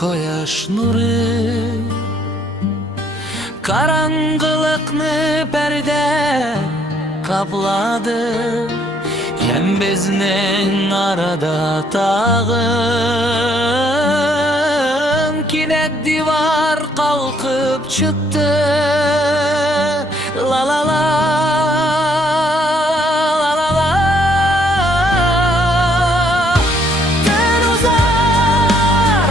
koyaş nuru karangılıkны perde kapladı. Yembezning arada tağım kinet divar kalkıp çıktı. La la la la la la. Gün uzar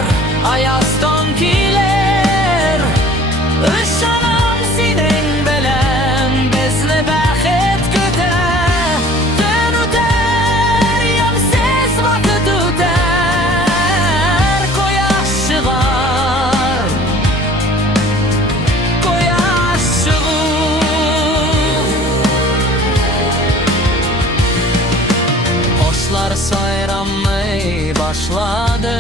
ayastan kiler ışanam sinin belen bezle bəxet köte. Gün öter yemsiz vakit öter koyaş çıgar koyaş çıgar. Qoşlar sayranmay başladı.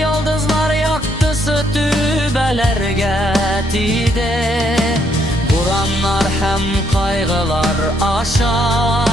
Yıldızlar yaktı sütübelerge tide. Buranlar hem kaygılar aşar.